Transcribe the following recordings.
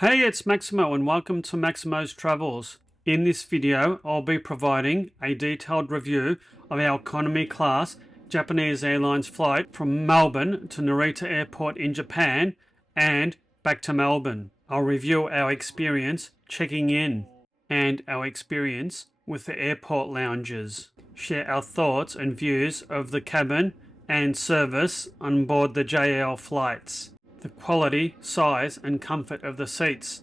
Hey, it's Maximo and welcome to Maximo's Travels. In this video, I'll be providing a detailed review of our economy class Japanese Airlines flight from Melbourne to Narita Airport in Japan and back to Melbourne. I'll review our experience checking in and our experience with the airport lounges, share our thoughts and views of the cabin and service on board the JL flights, the quality, size and comfort of the seats,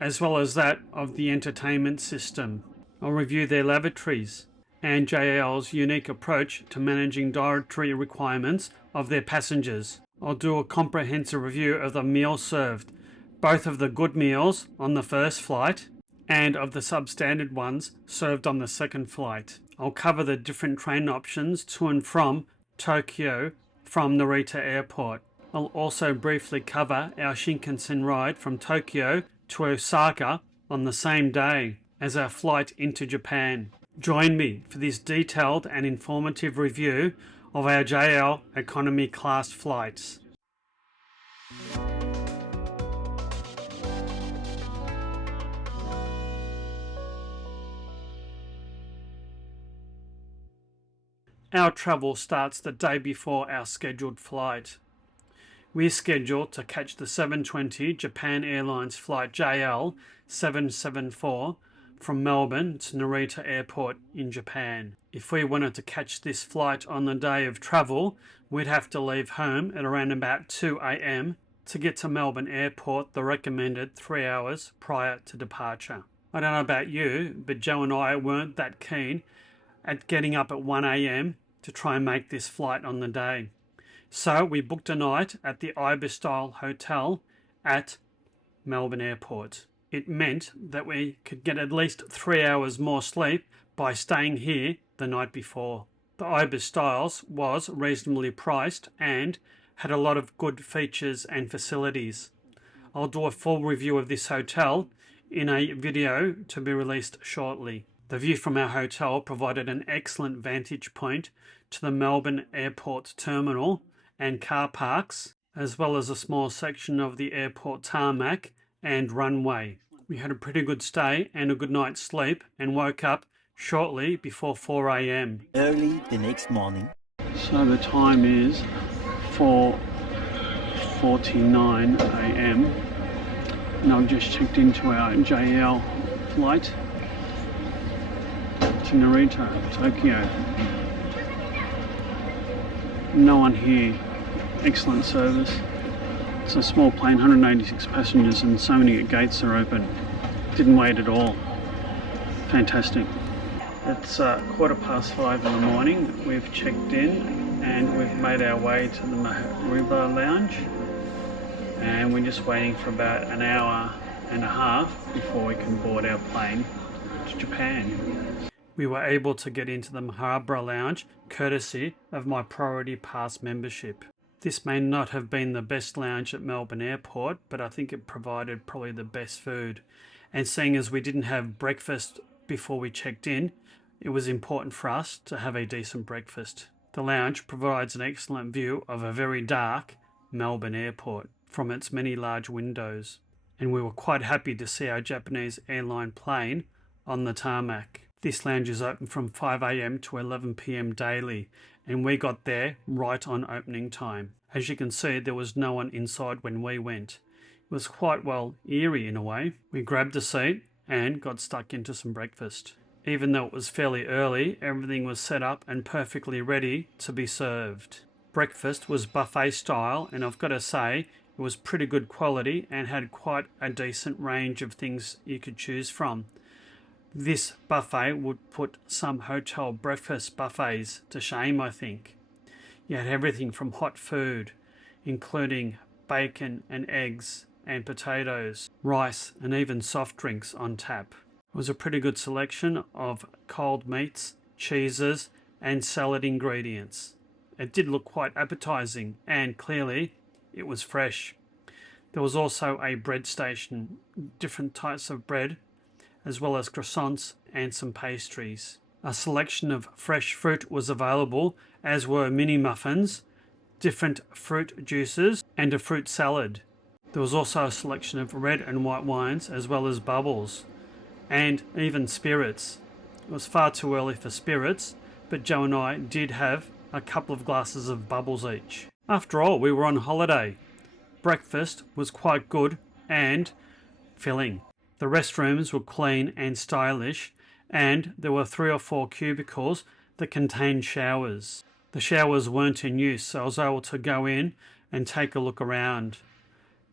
as well as that of the entertainment system. I'll review their lavatories and JAL's unique approach to managing dietary requirements of their passengers. I'll do a comprehensive review of the meals served, both of the good meals on the first flight and of the substandard ones served on the second flight. I'll cover the different train options to and from Tokyo from Narita Airport. I'll also briefly cover our Shinkansen ride from Tokyo to Osaka on the same day as our flight into Japan. Join me for this detailed and informative review of our JL economy class flights. Our travel starts the day before our scheduled flight. We're scheduled to catch the 7:20 Japan Airlines flight JL 774 from Melbourne to Narita Airport in Japan. If we wanted to catch this flight on the day of travel, we'd have to leave home at around about 2 a.m. to get to Melbourne Airport the recommended 3 hours prior to departure. I don't know about you, but Joe and I weren't that keen at getting up at 1 a.m. to try and make this flight on the day. So we booked a night at the Ibis-style hotel at Melbourne Airport. It meant that we could get at least 3 hours more sleep by staying here the night before. The Ibis-styles was reasonably priced and had a lot of good features and facilities. I'll do a full review of this hotel in a video to be released shortly. The view from our hotel provided an excellent vantage point to the Melbourne Airport terminal and car parks, as well as a small section of the airport tarmac and runway. We had a pretty good stay and a good night's sleep and woke up shortly before 4 a.m. Early the next morning. So the time is 4:49 a.m. and I've just checked into our JL flight to Narita, Tokyo. No one here. Excellent service. It's a small plane, 186 passengers, and so many gates are open. Didn't wait at all. Fantastic. It's 5:15 in the morning. We've checked in and we've made our way to the Marhaba Lounge, and we're just waiting for about an hour and a half before we can board our plane to Japan. We were able to get into the Marhaba Lounge courtesy of my Priority Pass membership. This may not have been the best lounge at Melbourne Airport, but I think it provided probably the best food. And seeing as we didn't have breakfast before we checked in, it was important for us to have a decent breakfast. The lounge provides an excellent view of a very dark Melbourne Airport from its many large windows. And we were quite happy to see our Japanese airline plane on the tarmac. This lounge is open from 5 a.m. to 11 p.m. daily, and we got there right on opening time. As you can see, there was no one inside when we went. It was quite eerie in a way. We grabbed a seat and got stuck into some breakfast. Even though it was fairly early, everything was set up and perfectly ready to be served. Breakfast was buffet style, and I've got to say, it was pretty good quality and had quite a decent range of things you could choose from. This buffet would put some hotel breakfast buffets to shame, I think. You had everything from hot food, including bacon and eggs and potatoes, rice and even soft drinks on tap. It was a pretty good selection of cold meats, cheeses and salad ingredients. It did look quite appetizing and clearly it was fresh. There was also a bread station, different types of bread, as well as croissants and some pastries. A selection of fresh fruit was available, as were mini muffins, different fruit juices, and a fruit salad. There was also a selection of red and white wines as well as bubbles and even spirits. It was far too early for spirits, but Joe and I did have a couple of glasses of bubbles each. After all, we were on holiday. Breakfast was quite good and filling. The restrooms were clean and stylish, and there were 3 or 4 cubicles that contained showers. The showers weren't in use, so I was able to go in and take a look around.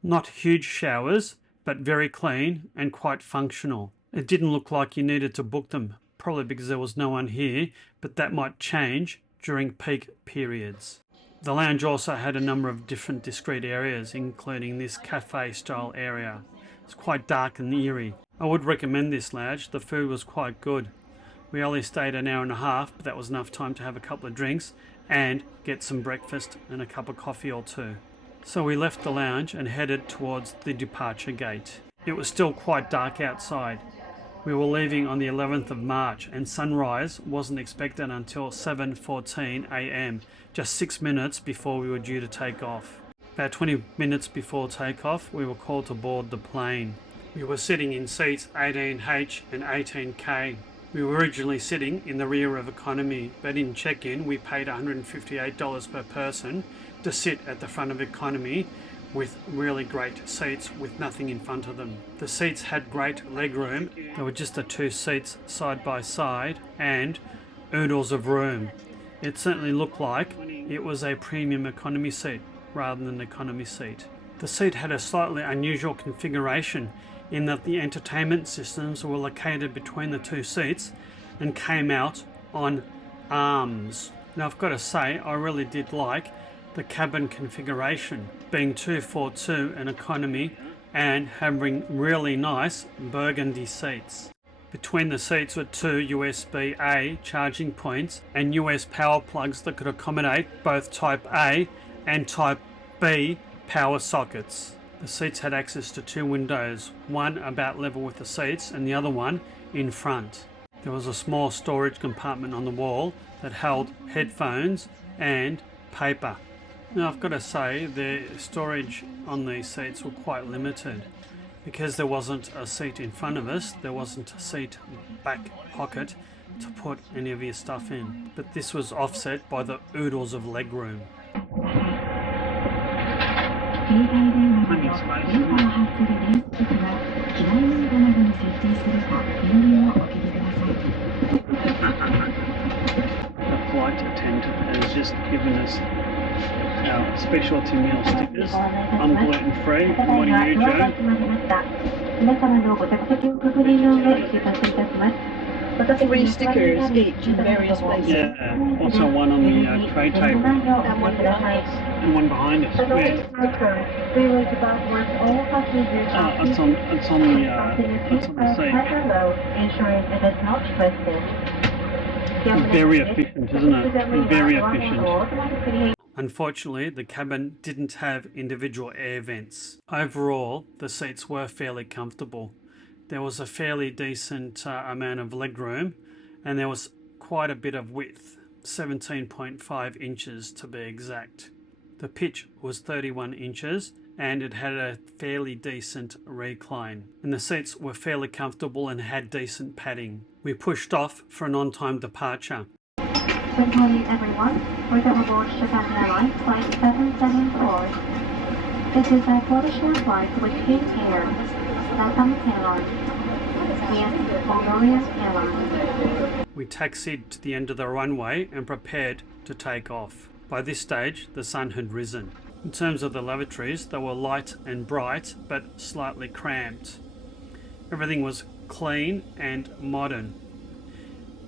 Not huge showers, but very clean and quite functional. It didn't look like you needed to book them, probably because there was no one here, but that might change during peak periods. The lounge also had a number of different discrete areas, including this cafe style area. It's quite dark and eerie. I would recommend this lounge. The food was quite good. We only stayed an hour and a half, but that was enough time to have a couple of drinks and get some breakfast and a cup of coffee or two. So we left the lounge and headed towards the departure gate. It was still quite dark outside. We were leaving on the 11th of March and sunrise wasn't expected until 7:14 a.m, just 6 minutes before we were due to take off. About 20 minutes before takeoff, we were called to board the plane. We were sitting in seats 18H and 18K. We were originally sitting in the rear of economy, but in check-in we paid $158 per person to sit at the front of economy with really great seats with nothing in front of them. The seats had great leg room. There were just the 2 seats side by side and oodles of room. It certainly looked like it was a premium economy seat rather than an economy seat. The seat had a slightly unusual configuration in that the entertainment systems were located between the 2 seats and came out on arms. Now I've got to say, I really did like the cabin configuration, being 242 in economy and having really nice burgundy seats. Between the seats were 2 USB-A charging points and US power plugs that could accommodate both Type A and Type B power sockets. The seats had access to 2 windows, one about level with the seats and the other one in front. There was a small storage compartment on the wall that held headphones and paper. Now I've got to say the storage on these seats were quite limited. Because there wasn't a seat in front of us, there wasn't a seat back pocket to put any of your stuff in. But this was offset by the oodles of leg room. The flight attendant has just given us our specialty meal stickers. I'm gluten free. What are you, Joe? Three stickers each in various places. Yeah, also one on the tray table and one behind us. Where? It's on the seat. Very efficient, isn't it? Very efficient. Unfortunately, the cabin didn't have individual air vents. Overall, the seats were fairly comfortable. There was a fairly decent amount of leg room and there was quite a bit of width, 17.5 inches to be exact. The pitch was 31 inches and it had a fairly decent recline. And the seats were fairly comfortable and had decent padding. We pushed off for an on-time departure. Good morning everyone. Welcome aboard Japan Airlines Flight 774. This is a traditional flight with King Air, Latam Airlines, and Mongolian Airlines. We taxied to the end of the runway and prepared to take off. By this stage, the sun had risen. In terms of the lavatories, they were light and bright, but slightly cramped. Everything was clean and modern.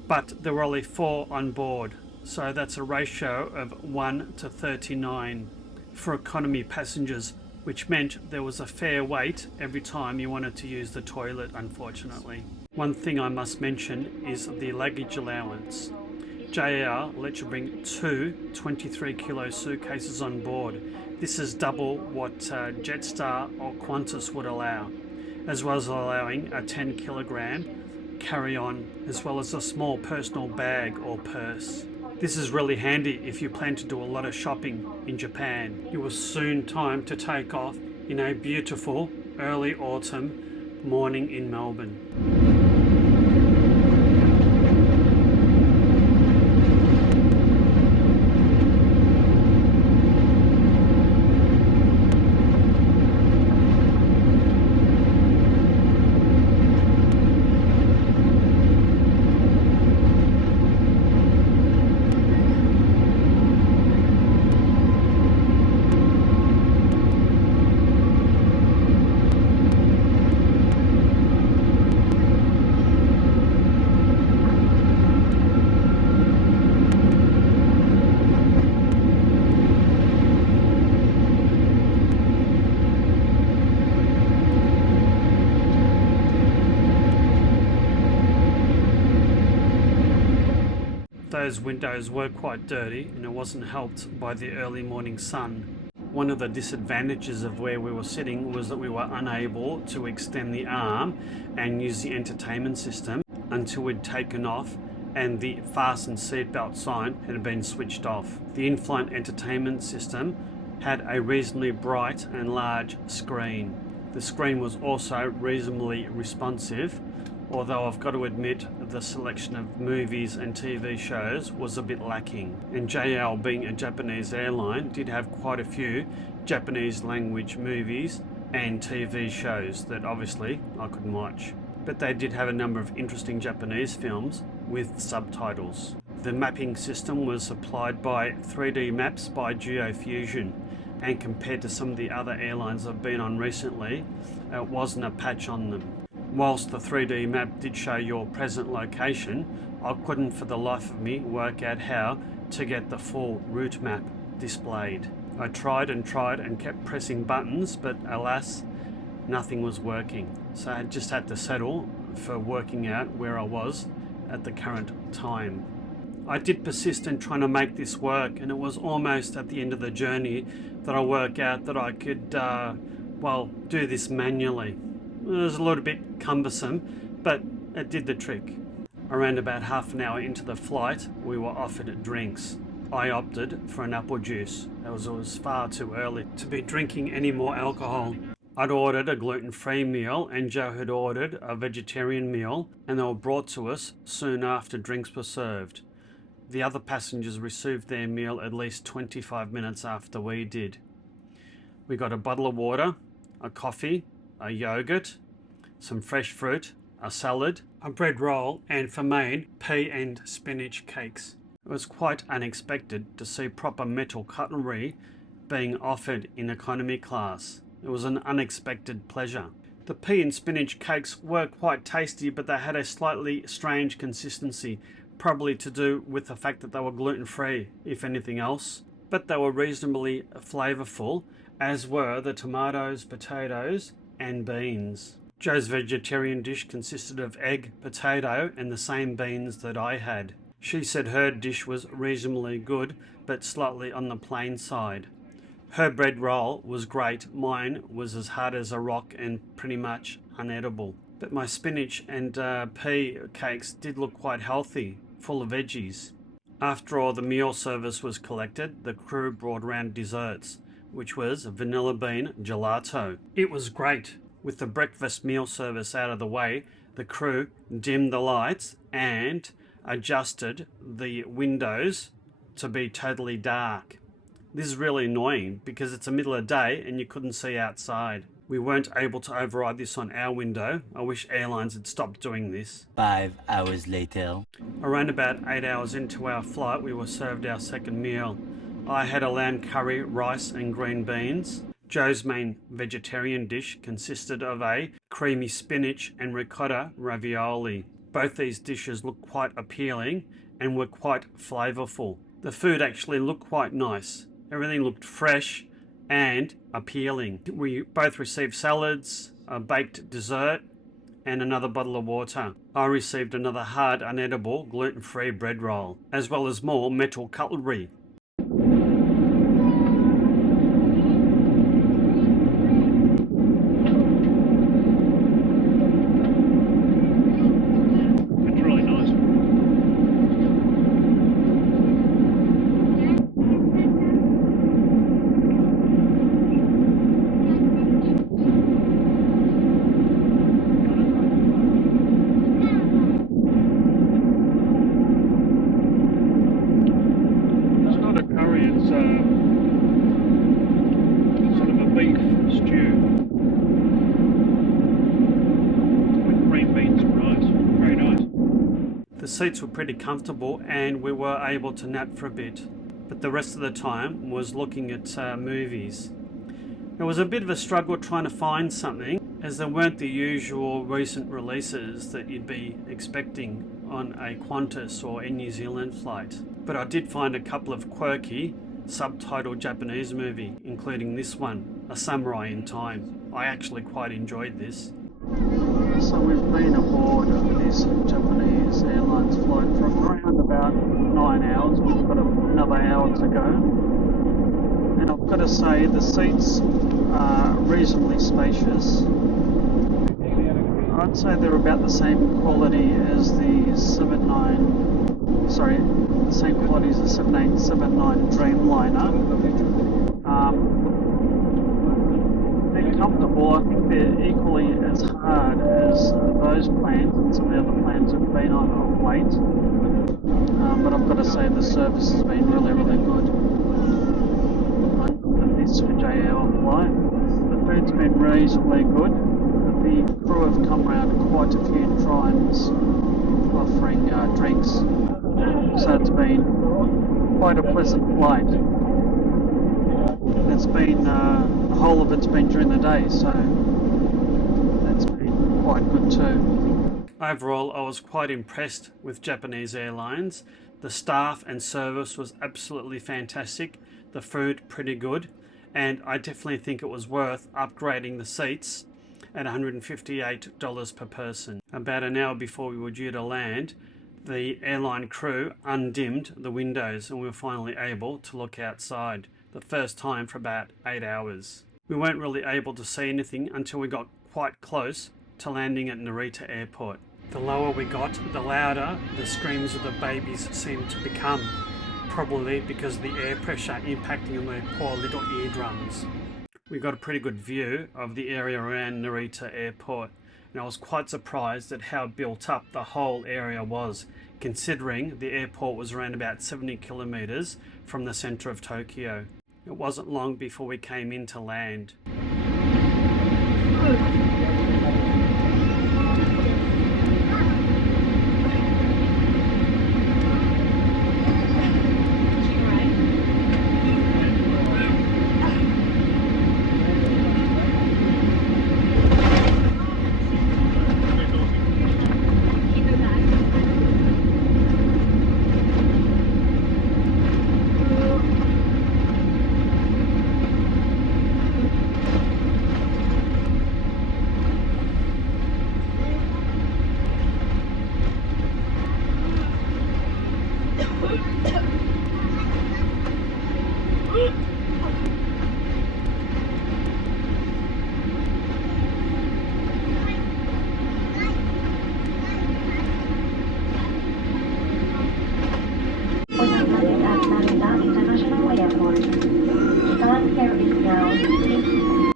But there were only 4 on board, so that's a ratio of 1 to 39 for economy passengers, which meant there was a fair wait every time you wanted to use the toilet, unfortunately. One thing I must mention is the luggage allowance. JAL let you bring 2 23-kilo suitcases on board. This is double what Jetstar or Qantas would allow, as well as allowing a 10-kilogram carry-on, as well as a small personal bag or purse. This is really handy if you plan to do a lot of shopping in Japan. It was soon time to take off in a beautiful early autumn morning in Melbourne. Those windows were quite dirty and it wasn't helped by the early morning sun. One of the disadvantages of where we were sitting was that we were unable to extend the arm and use the entertainment system until we'd taken off and the fasten seatbelt sign had been switched off. The in-flight entertainment system had a reasonably bright and large screen. The screen was also reasonably responsive, although I've got to admit the selection of movies and TV shows was a bit lacking. And JL, being a Japanese airline, did have quite a few Japanese language movies and TV shows that obviously I couldn't watch. But they did have a number of interesting Japanese films with subtitles. The mapping system was supplied by 3D maps by GeoFusion, and compared to some of the other airlines I've been on recently, it wasn't a patch on them. Whilst the 3D map did show your present location, I couldn't for the life of me work out how to get the full route map displayed. I tried and kept pressing buttons, but alas, nothing was working. So I just had to settle for working out where I was at the current time. I did persist in trying to make this work, and it was almost at the end of the journey that I worked out that I could, do this manually. It was a little bit cumbersome, but it did the trick. Around about half an hour into the flight, we were offered drinks. I opted for an apple juice. It was far too early to be drinking any more alcohol. I'd ordered a gluten-free meal and Joe had ordered a vegetarian meal, and they were brought to us soon after drinks were served. The other passengers received their meal at least 25 minutes after we did. We got a bottle of water, a coffee, a yogurt, some fresh fruit, a salad, a bread roll, and for main, pea and spinach cakes. It was quite unexpected to see proper metal cutlery being offered in economy class. It was an unexpected pleasure. The pea and spinach cakes were quite tasty, but they had a slightly strange consistency, probably to do with the fact that they were gluten-free, if anything else. But they were reasonably flavourful, as were the tomatoes, potatoes, and beans. Joe's vegetarian dish consisted of egg, potato, and the same beans that I had. She said her dish was reasonably good, but slightly on the plain side. Her bread roll was great. Mine was as hard as a rock and pretty much unedible. But my spinach and pea cakes did look quite healthy, full of veggies. After all the meal service was collected, the crew brought round desserts, which was a vanilla bean gelato. It was great. With the breakfast meal service out of the way, the crew dimmed the lights and adjusted the windows to be totally dark. This is really annoying because it's the middle of the day and you couldn't see outside. We weren't able to override this on our window. I wish airlines had stopped doing this. 5 hours later. Around about 8 hours into our flight, we were served our second meal. I had a lamb curry, rice and green beans. Joe's main vegetarian dish consisted of a creamy spinach and ricotta ravioli. Both these dishes looked quite appealing and were quite flavourful. The food actually looked quite nice. Everything looked fresh and appealing. We both received salads, a baked dessert, and another bottle of water. I received another hard, unedible, gluten-free bread roll, as well as more metal cutlery. seats were pretty comfortable and we were able to nap for a bit, but the rest of the time was looking at movies. It was a bit of a struggle trying to find something, as there weren't the usual recent releases that you'd be expecting on a Qantas or a New Zealand flight. But I did find a couple of quirky subtitled Japanese movie, including this one, A Samurai in Time. I actually quite enjoyed this. So we've been aboard this Japanese Airlines flight for around about 9 hours. We've got another hour to go. And I've got to say the seats are reasonably spacious. I'd say they're about the same quality as the 779 Dreamliner. They're comfortable. I think they're equally as hard as those planes and some of the other planes we've been on of late. But I've got to say the service has been really, really good on this JL flight. The food's been reasonably good. The crew have come around quite a few times offering drinks, so it's been quite a pleasant flight. It's been the whole of it's been during the day, so that's been quite good too. Overall, I was quite impressed with Japanese Airlines. The staff and service was absolutely fantastic, the food pretty good, and I definitely think it was worth upgrading the seats at $158 per person. About an hour before we were due to land, the airline crew undimmed the windows and we were finally able to look outside, the first time for about 8 hours. We weren't really able to see anything until we got quite close to landing at Narita Airport. The lower we got, the louder the screams of the babies seemed to become, probably because of the air pressure impacting on their poor little eardrums. We got a pretty good view of the area around Narita Airport, and I was quite surprised at how built up the whole area was, considering the airport was around about 70 kilometers from the center of Tokyo. It wasn't long before we came in to land.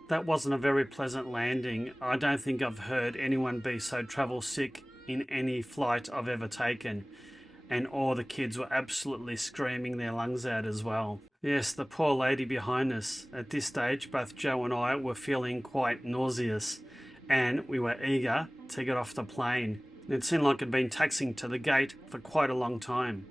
That wasn't a very pleasant landing. I don't think I've heard anyone be so travel sick in any flight I've ever taken. And all the kids were absolutely screaming their lungs out as well. Yes, the poor lady behind us. At this stage, both Joe and I were feeling quite nauseous, and we were eager to get off the plane. It seemed like it'd been taxiing to the gate for quite a long time.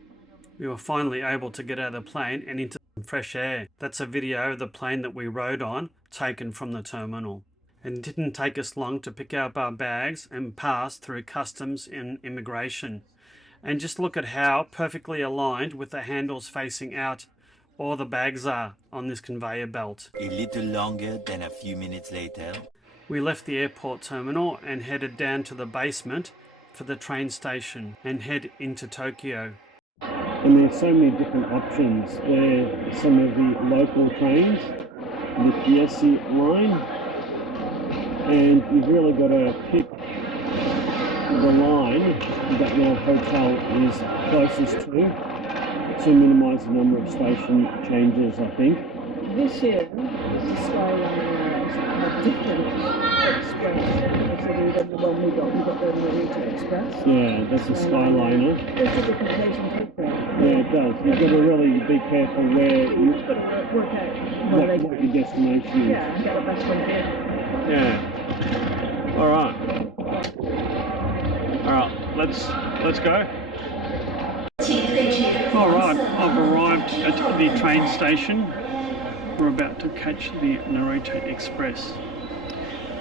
We were finally able to get out of the plane and into some fresh air. That's a video of the plane that we rode on, taken from the terminal. It didn't take us long to pick up our bags and pass through customs and immigration. And just look at how perfectly aligned with the handles facing out all the bags are on this conveyor belt. A little longer than a few minutes later. We left the airport terminal and headed down to the basement for the train station and head into Tokyo. And there's so many different options. There are some of the local trains, the Fieschi line, and you've really got to pick the line that your hotel is closest to minimise the number of station changes, I think. This year, the Skyliner had different express than the one we got the Narita Express. Yeah, that's a Skyliner. It's a different place in Tokyo. Yeah, it does. You've got to really be careful where You've got to work out what your destination is. Yeah, and get the best one here. Yeah. Alright, let's go. Alright, I've arrived at the train station. We're about to catch the Narita Express.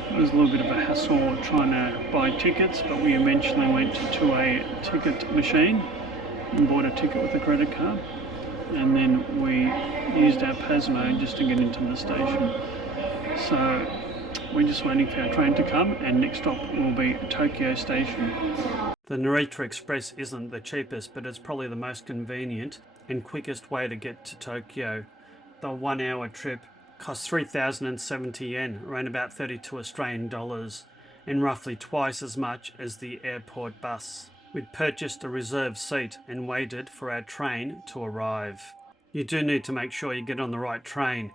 It was a little bit of a hassle trying to buy tickets, but we eventually went to a ticket machine and bought a ticket with a credit card. And then we used our Pasmo just to get into the station. So we're just waiting for our train to come, and next stop will be Tokyo Station. The Narita Express isn't the cheapest, but it's probably the most convenient and quickest way to get to Tokyo. The 1 hour trip costs 3,070 yen, around about 32 Australian dollars, and roughly twice as much as the airport bus. We'd purchased a reserved seat and waited for our train to arrive. You do need to make sure you get on the right train.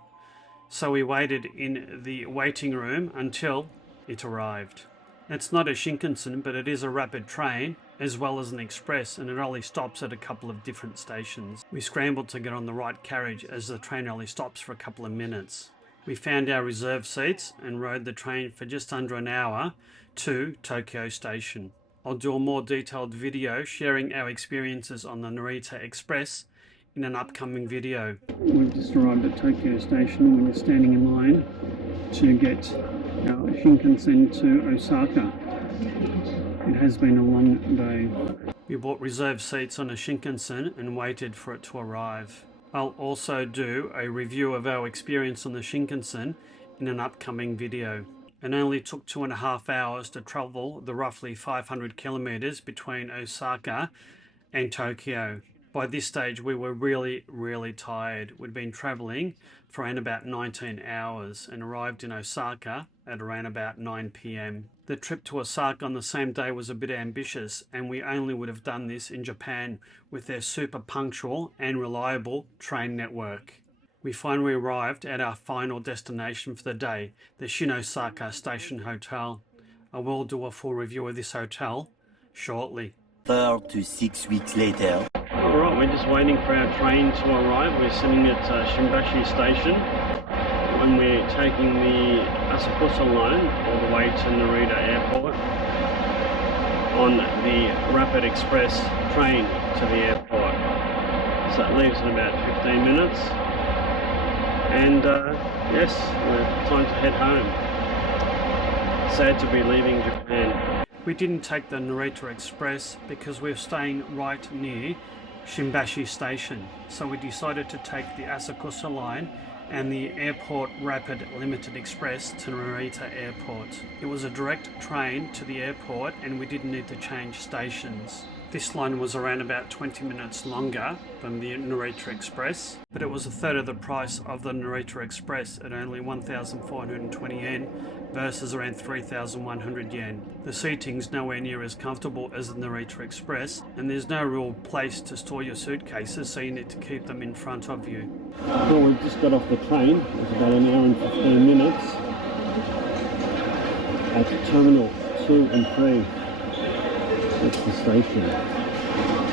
So we waited in the waiting room until it arrived. It's not a Shinkansen, but it is a rapid train as well as an express, and it only stops at a couple of different stations. We scrambled to get on the right carriage as the train only stops for a couple of minutes. We found our reserved seats and rode the train for just under an hour to Tokyo Station. I'll do a more detailed video sharing our experiences on the Narita Express in an upcoming video. We've just arrived at Tokyo Station. We're standing in line to get our Shinkansen to Osaka. It has been a long day. We bought reserved seats on a Shinkansen and waited for it to arrive. I'll also do a review of our experience on the Shinkansen in an upcoming video. It only took 2.5 hours to travel the roughly 500 kilometers between Osaka and Tokyo. By this stage we were really tired. We'd been travelling for around about 19 hours and arrived in Osaka at around about 9 p.m. The trip to Osaka on the same day was a bit ambitious, and we only would have done this in Japan with their super punctual and reliable train network. We finally arrived at our final destination for the day, the Shinosaka Station Hotel. I will do a full review of this hotel shortly. 4 to 6 weeks later. Alright, we're just waiting for our train to arrive. We're sitting at Shimbashi Station and we're taking the Asakusa line all the way to Narita Airport on the Rapid Express train to the airport. So it leaves in about 15 minutes. And yes, we're time to head home. Sad to be leaving Japan. We didn't take the Narita Express because we're staying right near Shimbashi Station, so we decided to take the Asakusa line and the Airport Rapid Limited Express to Narita Airport. It was a direct train to the airport and we didn't need to change stations. This line was around about 20 minutes longer than the Narita Express, but it was a third of the price of the Narita Express at only 1,420 yen versus around 3,100 yen. The seating's nowhere near as comfortable as the Narita Express, and there's no real place to store your suitcases, so you need to keep them in front of you. Well, we've just got off the train. It's about an hour and 15 minutes at Terminal 2 and 3. That's the station.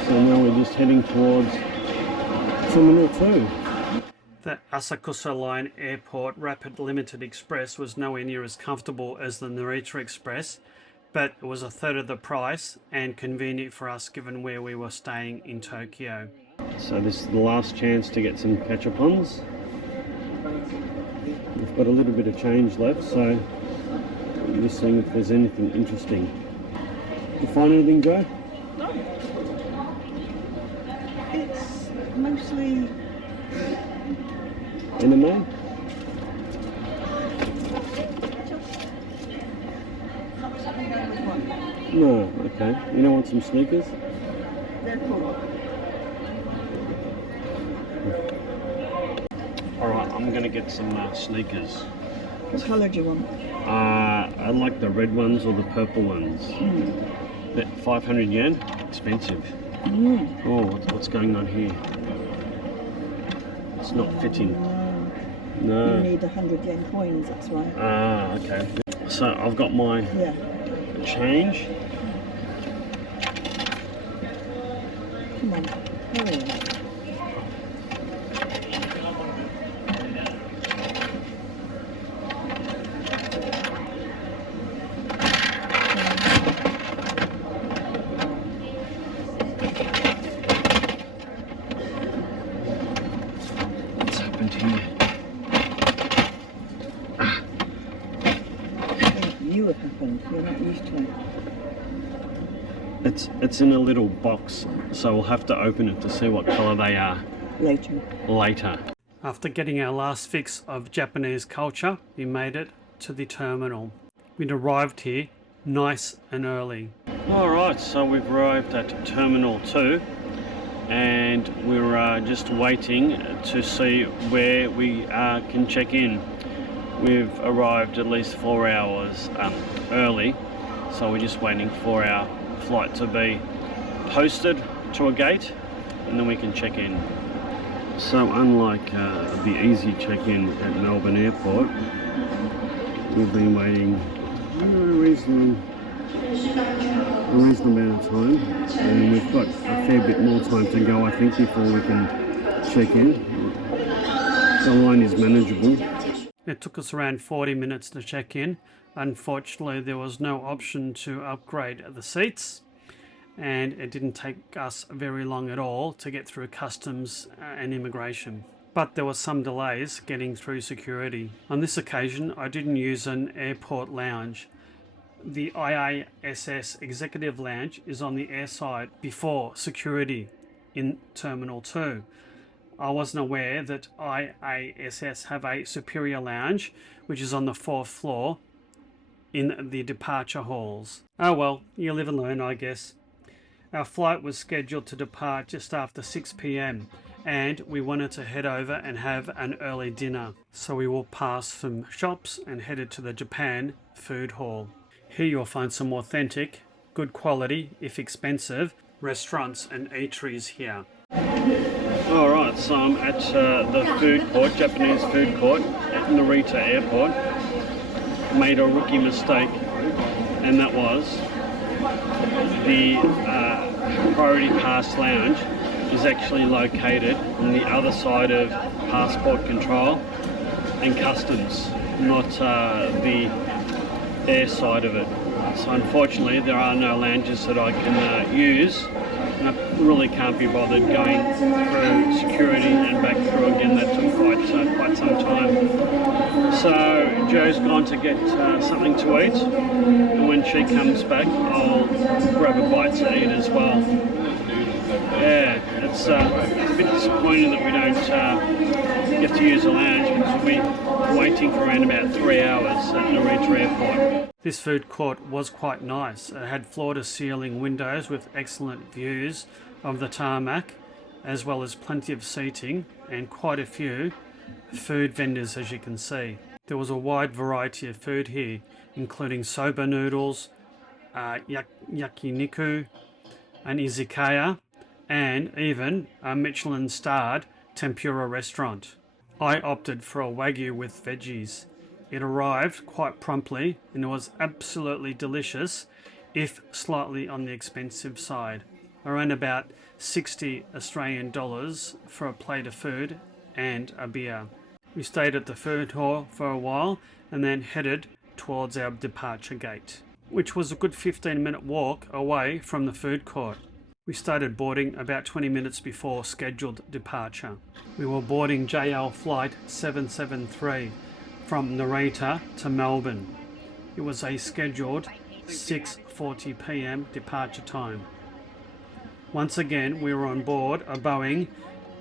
So now we're just heading towards Terminal 2. The Asakusa Line Airport Rapid Limited Express was nowhere near as comfortable as the Narita Express, but it was a third of the price and convenient for us given where we were staying in Tokyo. So this is the last chance to get some catch-up-ons. We've got a little bit of change left, so I'm just seeing if there's anything interesting. Did you find anything, Joe? No. It's mostly anime? No, okay. You don't want some sneakers? they're cool. Alright, I'm gonna get some sneakers. What colour do you want? I like the red ones or the purple ones. But 500 yen? Expensive. Oh, what's going on here? It's not fitting. No. You need 100 yen coins, that's why. Ah, okay. So I've got my change. Come on, hurry up. It's in a little box, so we'll have to open it to see what colour they are later. After getting our last fix of Japanese culture, we made it to the terminal. We'd arrived here nice and early. Alright, so we've arrived at Terminal 2 and we're just waiting to see where we can check in. We've arrived at least 4 hours early, so we're just waiting for our flight to be posted to a gate and then we can check in. So unlike the easy check-in at Melbourne Airport, we've been waiting a reasonable amount of time, and we've got a fair bit more time to go, I think, before we can check in. The line is manageable. It took us around 40 minutes to check in. Unfortunately, there was no option to upgrade the seats, and it didn't take us very long at all to get through customs and immigration. But there were some delays getting through security. On this occasion, I didn't use an airport lounge. The IASS Executive Lounge is on the airside before security in Terminal 2. I wasn't aware that IASS have a superior lounge, which is on the 4th floor in the departure halls. Oh well, you live and learn, I guess. Our flight was scheduled to depart just after 6 p.m. and we wanted to head over and have an early dinner. So we walked past some shops and headed to the Japan food hall. Here you'll find some authentic, good quality, if expensive, restaurants and eateries here. Alright, so I'm at the food court, Japanese food court at Narita Airport. Made a rookie mistake, and that was the Priority Pass Lounge is actually located on the other side of passport control and customs, not the air side of it. So unfortunately there are no lounges that I can use, and I really can't be bothered going through security and back through again. That took quite some time. So Joe's gone to get something to eat, and when she comes back I'll grab a bite to eat as well. Yeah, it's a bit disappointing that we don't get to use a lounge, because we'll be waiting for around about 3 hours at Narita Airport. This food court was quite nice. It had floor-to-ceiling windows with excellent views of the tarmac, as well as plenty of seating and quite a few food vendors, as you can see. There was a wide variety of food here, including soba noodles, yakiniku, an izakaya, and even a Michelin-starred tempura restaurant. I opted for a wagyu with veggies. It arrived quite promptly and it was absolutely delicious, if slightly on the expensive side. Around about 60 Australian dollars for a plate of food and a beer. We stayed at the food hall for a while and then headed towards our departure gate, which was a good 15-minute walk away from the food court. We started boarding about 20 minutes before scheduled departure. We were boarding JL flight 773 from Narita to Melbourne. It was a scheduled 6:40 p.m. departure time. Once again, we were on board a Boeing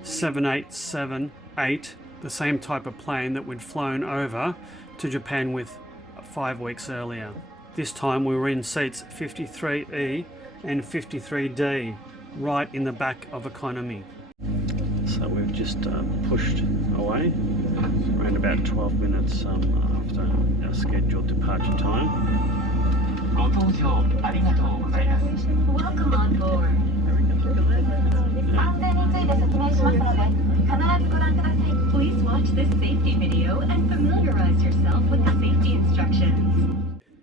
787-8, the same type of plane that we'd flown over to Japan with 5 weeks earlier. This time we were in seats 53E and 53D, right in the back of economy. So we've just pushed away, around about 12 minutes after our scheduled departure time. Welcome on board. Please watch this safety video and familiarize yourself with the safety instructions.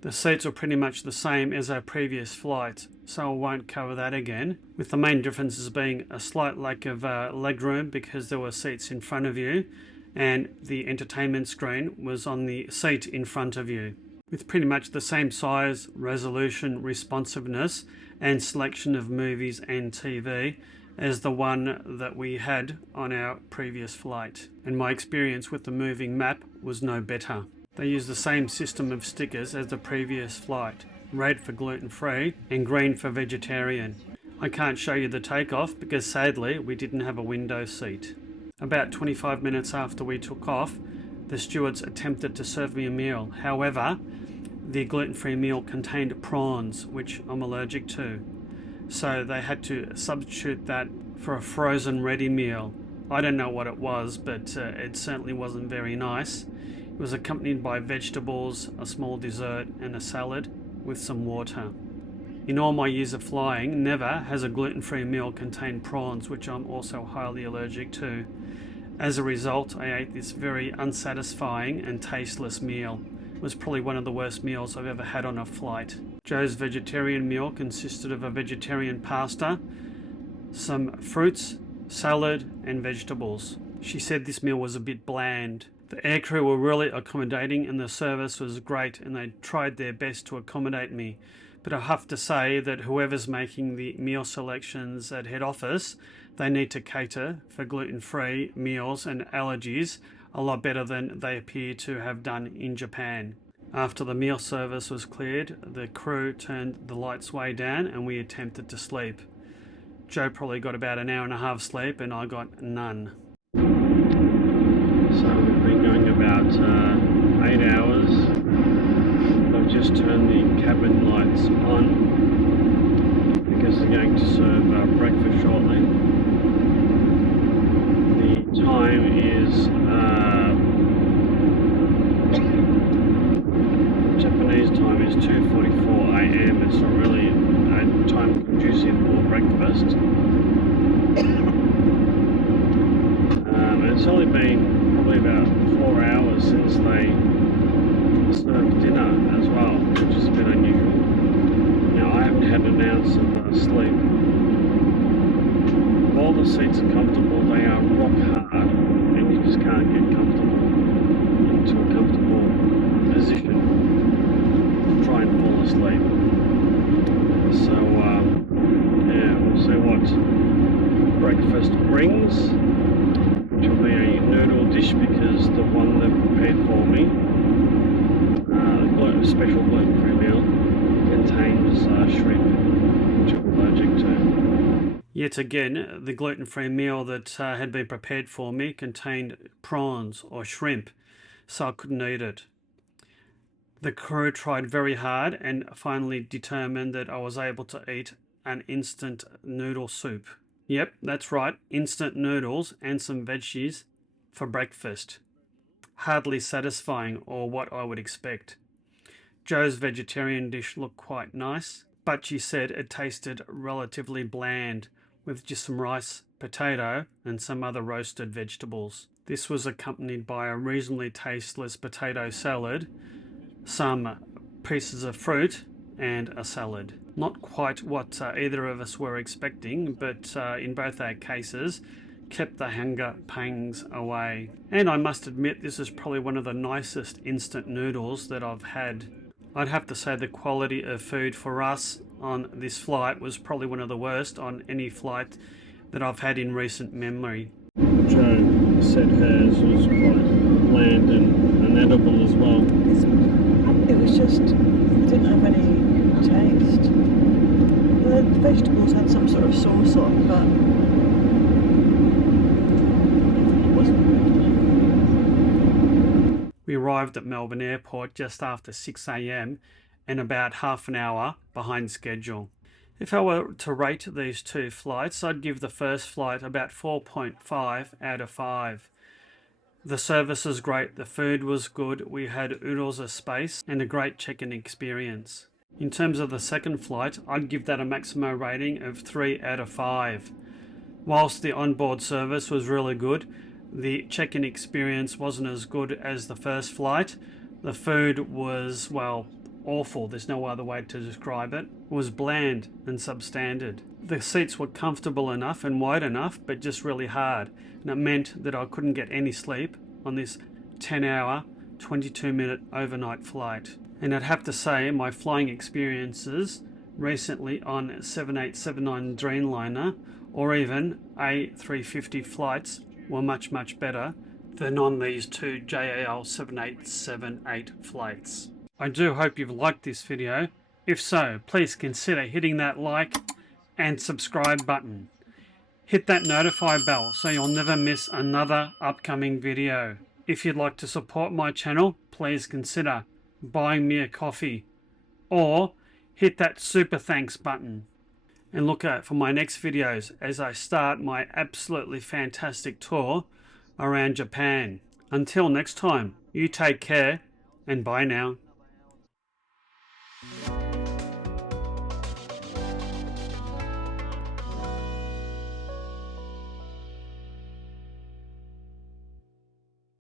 The seats are pretty much the same as our previous flight, so I won't cover that again, with the main differences being a slight lack of legroom because there were seats in front of you, and the entertainment screen was on the seat in front of you, with pretty much the same size, resolution, responsiveness, and selection of movies and TV as the one that we had on our previous flight. And my experience with the moving map was no better. They use the same system of stickers as the previous flight, red for gluten-free and green for vegetarian. I can't show you the takeoff because sadly we didn't have a window seat. About 25 minutes after we took off, the stewards attempted to serve me a meal. However, the gluten-free meal contained prawns, which I'm allergic to. So they had to substitute that for a frozen ready meal. I don't know what it was, but it certainly wasn't very nice. It was accompanied by vegetables, a small dessert and a salad with some water. In all my years of flying, never has a gluten-free meal contained prawns, which I'm also highly allergic to. As a result, I ate this very unsatisfying and tasteless meal. It was probably one of the worst meals I've ever had on a flight. Joe's vegetarian meal consisted of a vegetarian pasta, some fruits, salad and vegetables. She said this meal was a bit bland. The aircrew were really accommodating and the service was great and they tried their best to accommodate me. But I have to say that whoever's making the meal selections at head office, they need to cater for gluten-free meals and allergies a lot better than they appear to have done in Japan. After the meal service was cleared, the crew turned the lights way down and we attempted to sleep. Joe probably got about an hour and a half sleep and I got none. So we've been going about 8 hours. They've just turned the cabin lights on because they're going to serve breakfast shortly. The time is Japanese time is 2:44 a.m. It's not really a time conducive for breakfast. It's only been probably about 4 hours since they served dinner as well, which is a bit unusual. Now I haven't had an ounce of sleep. All the seats are comfortable, they are rock hard, and you just can't get comfortable into a comfortable position to try and fall asleep. So yeah, we'll see what breakfast brings, which will be a noodle dish because the one they've prepared for me, the special gluten-free meal, contains shrimp, which I'm allergic to. Yet again, the gluten-free meal that had been prepared for me contained prawns or shrimp, so I couldn't eat it. The crew tried very hard and finally determined that I was able to eat an instant noodle soup. Yep, that's right, instant noodles and some veggies for breakfast. Hardly satisfying or what I would expect. Joe's vegetarian dish looked quite nice, but she said it tasted relatively bland with just some rice, potato and some other roasted vegetables. This was accompanied by a reasonably tasteless potato salad, some pieces of fruit and a salad. Not quite what either of us were expecting, but in both our cases kept the hunger pangs away. And I must admit this is probably one of the nicest instant noodles that I've had. I'd have to say the quality of food for us on this flight was probably one of the worst on any flight that I've had in recent memory. Joe said hers was quite bland and inedible as well. It was just, didn't have any taste. The vegetables had some sort of sauce on, but it wasn't good. We arrived at Melbourne Airport just after 6 a.m. and about half an hour behind schedule. If I were to rate these two flights, I'd give the first flight about 4.5 out of 5. The service was great, the food was good, we had oodles of space and a great check-in experience. In terms of the second flight, I'd give that a maximum rating of 3 out of 5. Whilst the onboard service was really good, the check-in experience wasn't as good as the first flight. The food was, well, awful, there's no other way to describe it. It was bland and substandard. The seats were comfortable enough and wide enough, but just really hard, and it meant that I couldn't get any sleep on this 10-hour, 22-minute overnight flight. And I'd have to say my flying experiences recently on 7879 Dreamliner or even A350 flights were much better than on these two JAL 7878 flights. I do hope you've liked this video. If so, please consider hitting that like and subscribe button. Hit that notify bell so you'll never miss another upcoming video. If you'd like to support my channel, please consider buying me a coffee or hit that super thanks button. And look out for my next videos as I start my absolutely fantastic tour around Japan. Until next time, you take care and bye now.